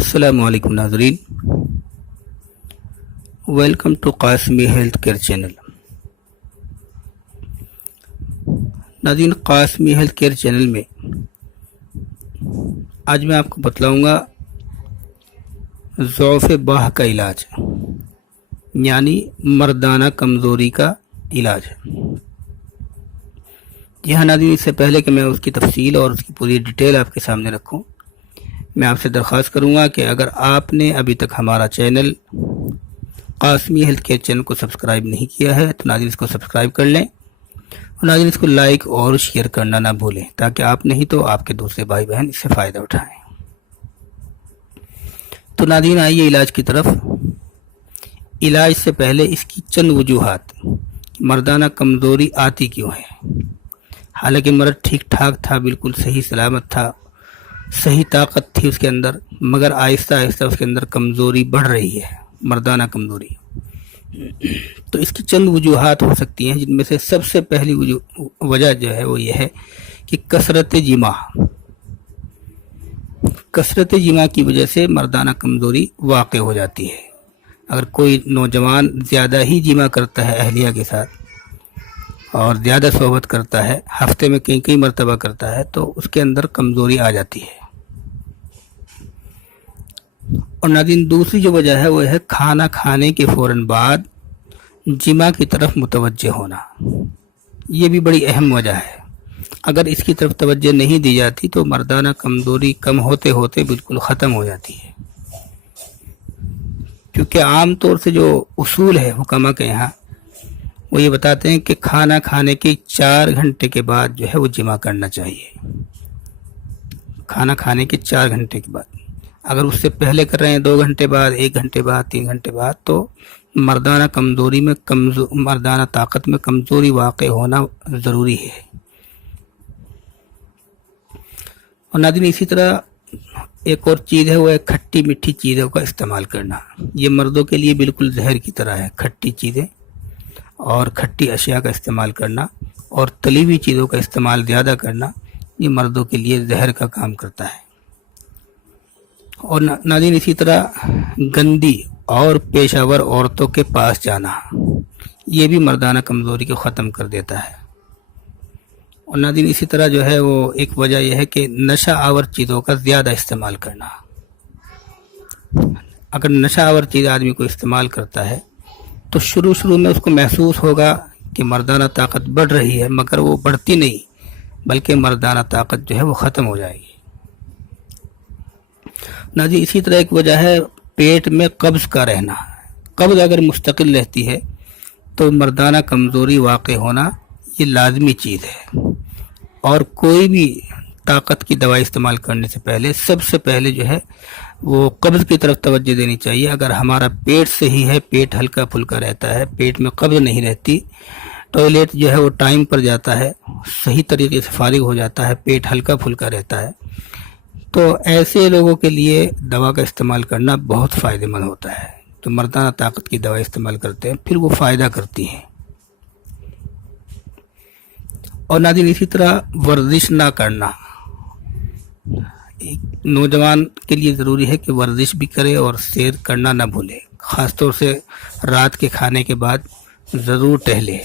السلام علیکم ناظرین، welcome to Qasmi health care channel. ناظرین، قاسمی ہیلتھ کیئر چینل میں آج میں آپ کو بتلاؤں گا ضعف باہ کا علاج، یعنی مردانہ کمزوری کا علاج۔ جی ہاں ناظرین، اس سے پہلے کہ میں اس کی تفصیل اور اس کی پوری ڈیٹیل آپ کے سامنے رکھوں، میں آپ سے درخواست کروں گا کہ اگر آپ نے ابھی تک ہمارا channel Qasmi health care channel کو سبسکرائب نہیں کیا ہے تو ناظرین اس کو سبسکرائب کر لیں، اور ناظرین اس کو لائک اور شیئر کرنا نہ بھولیں، تاکہ آپ نہیں تو آپ کے دوسرے بھائی بہن اس سے فائدہ اٹھائیں۔ تو ناظرین آئیے علاج کی طرف۔ علاج سے پہلے اس کی چند وجوہات، مردانہ کمزوری آتی کیوں ہے۔ حالانکہ مرد ٹھیک ٹھاک تھا، بالکل صحیح سلامت تھا، صحیح طاقت تھی اس کے اندر، مگر آہستہ آہستہ اس کے اندر کمزوری بڑھ رہی ہے، مردانہ کمزوری۔ تو اس کی چند وجوہات ہو سکتی ہیں، جن میں سے سب سے پہلی وجہ جو ہے وہ یہ ہے کہ کثرت جماع کی وجہ سے مردانہ کمزوری واقع ہو جاتی ہے۔ اگر کوئی نوجوان زیادہ ہی جماع کرتا ہے اہلیہ کے ساتھ اور زیادہ صحبت کرتا ہے، ہفتے میں کئی مرتبہ کرتا ہے، تو اس کے اندر کمزوری آ جاتی ہے۔ اور ناظرین دوسری جو وجہ ہے وہ ہے کھانا کھانے کے فوراً بعد جماع کی طرف متوجہ ہونا۔ یہ بھی بڑی اہم وجہ ہے۔ اگر اس کی طرف توجہ نہیں دی جاتی تو مردانہ کمزوری کم ہوتے ہوتے بالکل ختم ہو جاتی ہے، کیونکہ عام طور سے جو اصول ہے حکماء کے یہاں وہ یہ بتاتے ہیں کہ کھانا کھانے کے 4 گھنٹے کے بعد جو ہے وہ جماع کرنا چاہیے۔ کھانا کھانے کے 4 گھنٹے کے بعد، اگر اس سے پہلے کر رہے ہیں 2 گھنٹے بعد، 1 گھنٹے بعد، 3 گھنٹے بعد، تو مردانہ کمزوری میں مردانہ طاقت میں کمزوری واقع ہونا ضروری ہے۔ اور ناظرین اسی طرح ایک اور چیز ہے، وہ ہے کھٹی میٹھی چیزوں کا استعمال کرنا۔ یہ مردوں کے لیے بالکل زہر کی طرح ہے۔ کھٹی چیزیں اور کھٹی اشیاء کا استعمال کرنا اور تلی ہوئی چیزوں کا استعمال زیادہ کرنا، یہ مردوں کے لیے زہر کا کام کرتا ہے۔ اور ناظرین اسی طرح گندی اور پیشہ ور عورتوں کے پاس جانا، یہ بھی مردانہ کمزوری کو ختم کر دیتا ہے۔ اور ناظرین اسی طرح جو ہے وہ ایک وجہ یہ ہے کہ نشہ آور چیزوں کا زیادہ استعمال کرنا۔ اگر نشہ آور چیز آدمی کو استعمال کرتا ہے تو شروع میں اس کو محسوس ہوگا کہ مردانہ طاقت بڑھ رہی ہے، مگر وہ بڑھتی نہیں، بلکہ مردانہ طاقت جو ہے وہ ختم ہو جائے گی۔ ناظرین اسی طرح ایک وجہ ہے پیٹ میں قبض کا رہنا۔ قبض اگر مستقل رہتی ہے تو مردانہ کمزوری واقع ہونا یہ لازمی چیز ہے۔ اور کوئی بھی طاقت کی دوائی استعمال کرنے سے پہلے سب سے پہلے جو ہے وہ قبض کی طرف توجہ دینی چاہیے۔ اگر ہمارا پیٹ صحیح ہے، پیٹ ہلکا پھلکا رہتا ہے، پیٹ میں قبض نہیں رہتی، ٹوائلٹ جو ہے وہ ٹائم پر جاتا ہے، صحیح طریقے سے فارغ ہو جاتا ہے، پیٹ ہلکا پھلکا رہتا ہے، تو ایسے لوگوں کے لیے دوا کا استعمال کرنا بہت فائدہ مند ہوتا ہے۔ جو مردانہ طاقت کی دوا استعمال کرتے ہیں پھر وہ فائدہ کرتی ہیں۔ اور ناظرین اسی طرح ورزش نہ کرنا، ایک نوجوان کے لیے ضروری ہے کہ ورزش بھی کرے اور سیر کرنا نہ بھولے۔ خاص طور سے رات کے کھانے کے بعد ضرور ٹہلے،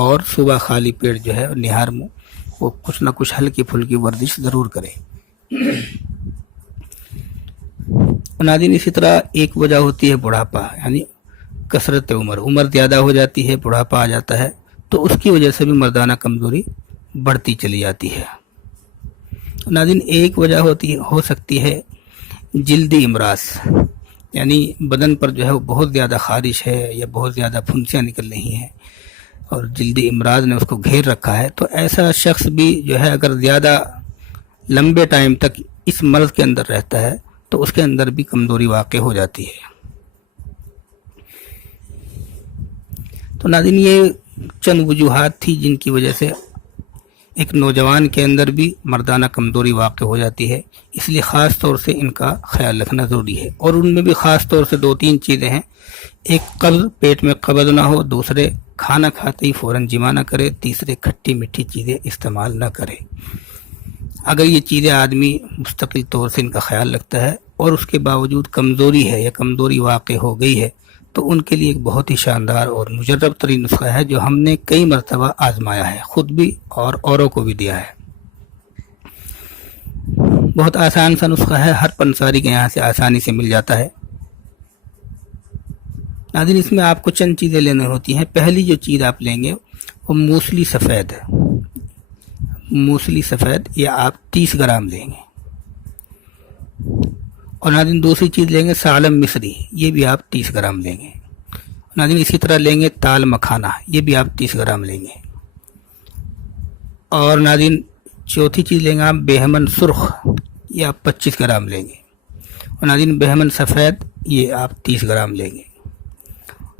اور صبح خالی پیٹ جو ہے نہار منہ وہ کچھ نہ کچھ ہلکی پھلکی ورزش ضرور کرے۔ ناظرین اسی طرح ایک وجہ ہوتی ہے بڑھاپا، یعنی کثرت عمر زیادہ ہو جاتی ہے، بڑھاپا آ جاتا ہے، تو اس کی وجہ سے بھی مردانہ کمزوری بڑھتی چلی جاتی ہے۔ ناظرین ایک وجہ ہو سکتی ہے جلدی امراض، یعنی بدن پر جو ہے وہ بہت زیادہ خارش ہے یا بہت زیادہ پھنسیاں نکل رہی ہیں اور جلدی امراض نے اس کو گھیر رکھا ہے، تو ایسا شخص بھی جو ہے اگر زیادہ لمبے ٹائم تک اس مرض کے اندر رہتا ہے تو اس کے اندر بھی کمزوری واقع ہو جاتی ہے۔ تو ناظرین یہ چند وجوہات تھی جن کی وجہ سے ایک نوجوان کے اندر بھی مردانہ کمزوری واقع ہو جاتی ہے، اس لیے خاص طور سے ان کا خیال رکھنا ضروری ہے۔ اور ان میں بھی خاص طور سے 2-3 چیزیں ہیں، ایک قبض، پیٹ میں قبض نہ ہو، دوسرے کھانا کھاتے ہی فوراً جماع نہ کرے، تیسرے کھٹی میٹھی چیزیں استعمال نہ کرے۔ اگر یہ چیزیں آدمی مستقل طور سے ان کا خیال رکھتا ہے اور اس کے باوجود کمزوری ہے یا کمزوری واقع ہو گئی ہے تو ان کے لیے ایک بہت ہی شاندار اور مجرب ترین نسخہ ہے جو ہم نے کئی مرتبہ آزمایا ہے، خود بھی اور اوروں کو بھی دیا ہے۔ بہت آسان سا نسخہ ہے، ہر پنساری کے یہاں سے آسانی سے مل جاتا ہے۔ ناظرین اس میں آپ کو چند چیزیں لینے ہوتی ہیں۔ پہلی جو چیز آپ لیں گے وہ موسلی سفید ہے، موسلی سفید یہ آپ 30 گرام لیں گے۔ اور ناظرین دوسری چیز لیں گے سالم مصری، یہ بھی آپ 30 گرام لیں گے۔ ناظرین اسی طرح لیں گے تال مکھانا، یہ بھی آپ 30 گرام لیں گے۔ اور ناظرین چوتھی چیز لیں گے آپ بہمن سرخ، یہ آپ 25 گرام لیں گے۔ اور ناظرین بہمن سفید یہ آپ 30 گرام لیں گے۔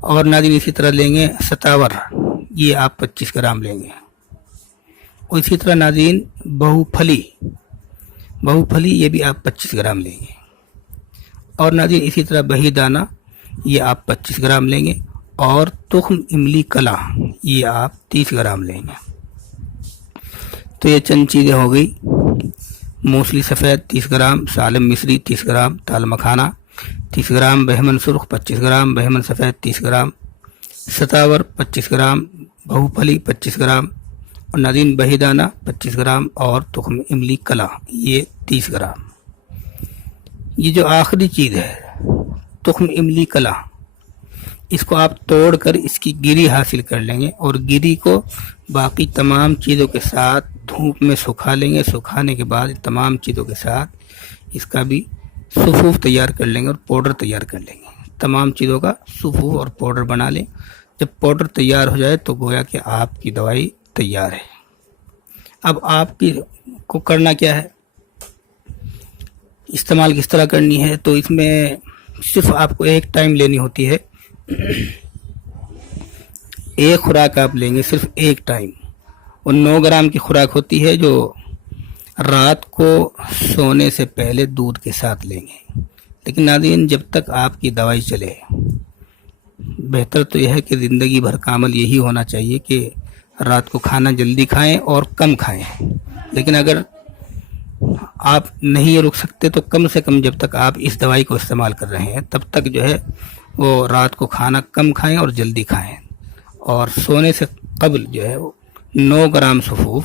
اور ناظرین اسی طرح لیں گے ستاور، یہ آپ 25 گرام لیں گے۔ اور اسی طرح ناظرین بہو پھلی یہ بھی آپ 25 گرام لیں گے۔ اور ناظرین اسی طرح بہی دانہ یہ آپ 25 گرام لیں گے۔ اور تخم املی کلا یہ آپ 30 گرام لیں گے۔ تو یہ چند چیزیں ہو گئی، موسلی سفید 30 گرام، سالم مصری 30 گرام، تال مکھانا 30 گرام، بہمن سرخ 25 گرام، بہمن سفید 30 گرام، ستاور 25 گرام، بہو پھلی 25 گرام، اور ناظرین بہی دانہ 25 گرام، اور تخم املی کلا یہ 30 گرام۔ یہ جو آخری چیز ہے تخم املی کلا، اس کو آپ توڑ کر اس کی گری حاصل کر لیں گے اور گری کو باقی تمام چیزوں کے ساتھ دھوپ میں سکھا لیں گے۔ سکھانے کے بعد تمام چیزوں کے ساتھ اس کا بھی صفوف تیار کر لیں گے اور پاؤڈر تیار کر لیں گے۔ تمام چیزوں کا صفوف اور پاؤڈر بنا لیں۔ جب پاؤڈر تیار ہو جائے تو گویا کہ آپ کی دوائی تیار ہے۔ اب آپ کو کرنا کیا ہے، استعمال کس طرح کرنی ہے، تو اس میں صرف آپ کو ایک ٹائم لینی ہوتی ہے، ایک خوراک آپ لیں گے صرف ایک ٹائم۔ وہ 9 گرام کی خوراک ہوتی ہے جو رات کو سونے سے پہلے دودھ کے ساتھ لیں گے۔ لیکن ناظرین جب تک آپ کی دوائی چلے، بہتر تو یہ ہے کہ زندگی بھر کا عمل یہی ہونا چاہیے کہ رات کو کھانا جلدی کھائیں اور کم کھائیں۔ لیکن اگر آپ نہیں رک سکتے تو کم سے کم جب تک آپ اس دوائی کو استعمال کر رہے ہیں تب تک جو ہے وہ رات کو کھانا کم کھائیں اور جلدی کھائیں، اور سونے سے قبل جو ہے وہ 9 گرام صفوف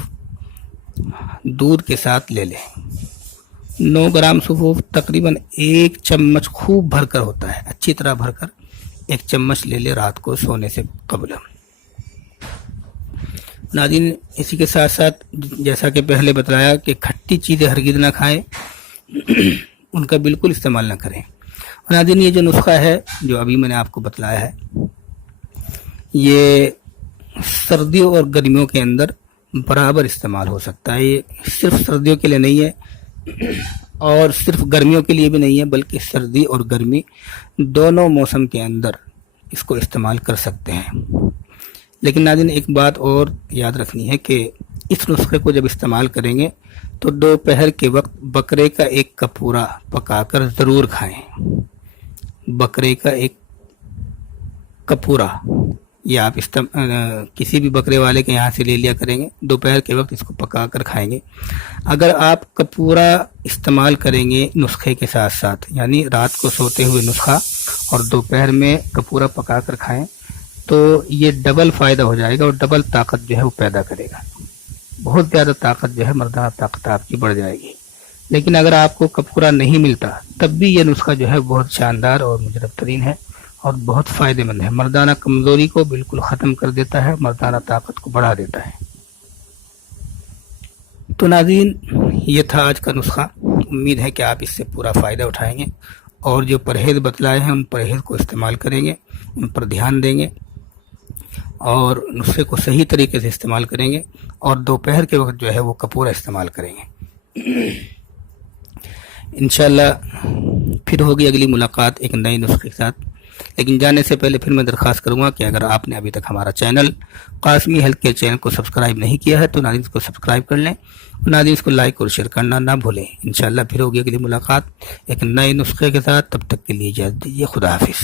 دودھ کے ساتھ لے لیں۔ 9 گرام صفوف تقریباً 1 چمچ خوب بھر کر ہوتا ہے، اچھی طرح بھر کر 1 چمچ لے لے رات کو سونے سے قبل۔ ناظرین اسی کے ساتھ ساتھ جیسا کہ پہلے بتایا کہ کھٹی چیزیں ہرگز نہ کھائیں، ان کا بالکل استعمال نہ کریں۔ ناظرین یہ جو نسخہ ہے جو ابھی میں نے آپ کو بتلایا ہے، یہ سردیوں اور گرمیوں کے اندر برابر استعمال ہو سکتا ہے۔ یہ صرف سردیوں کے لیے نہیں ہے اور صرف گرمیوں کے لیے بھی نہیں ہے، بلکہ سردی اور گرمی دونوں موسم کے اندر اس کو استعمال کر سکتے ہیں۔ لیکن ناظرین ایک بات اور یاد رکھنی ہے کہ اس نسخے کو جب استعمال کریں گے تو دوپہر کے وقت بکرے کا ایک کپورا پکا کر ضرور کھائیں۔ بکرے کا ایک کپورا یا آپ کسی بھی بکرے والے کے یہاں سے لے لیا کریں گے، دوپہر کے وقت اس کو پکا کر کھائیں گے۔ اگر آپ کپورا استعمال کریں گے نسخے کے ساتھ ساتھ، یعنی رات کو سوتے ہوئے نسخہ اور دوپہر میں کپورا پکا کر کھائیں تو یہ ڈبل فائدہ ہو جائے گا اور ڈبل طاقت جو ہے وہ پیدا کرے گا۔ بہت زیادہ طاقت جو ہے مردانہ طاقت آپ کی بڑھ جائے گی۔ لیکن اگر آپ کو کپورا نہیں ملتا تب بھی یہ نسخہ جو ہے بہت شاندار اور مجرب ترین ہے اور بہت فائدہ مند ہے۔ مردانہ کمزوری کو بالکل ختم کر دیتا ہے، مردانہ طاقت کو بڑھا دیتا ہے۔ تو ناظرین یہ تھا آج کا نسخہ، امید ہے کہ آپ اس سے پورا فائدہ اٹھائیں گے اور جو پرہیز بتلائے ہیں ان پرہیز کو استعمال کریں گے، ان پر دھیان دیں گے اور نسخے کو صحیح طریقے سے استعمال کریں گے اور دوپہر کے وقت جو ہے وہ کپورا استعمال کریں گے۔ انشاءاللہ پھر ہوگی اگلی ملاقات ایک نئے نسخے کے ساتھ، لیکن جانے سے پہلے پھر میں درخواست کروں گا کہ اگر آپ نے ابھی تک ہمارا channel Qasmi health care channel کو سبسکرائب نہیں کیا ہے تو ناظرین اس کو سبسکرائب کر لیں اور ناظرین اس کو لائک اور شیئر کرنا نہ بھولیں۔ انشاءاللہ پھر ہوگی اگلی ملاقات ایک نئے نسخے کے ساتھ، تب تک کے لیے اجازت دیجیے، خدا حافظ۔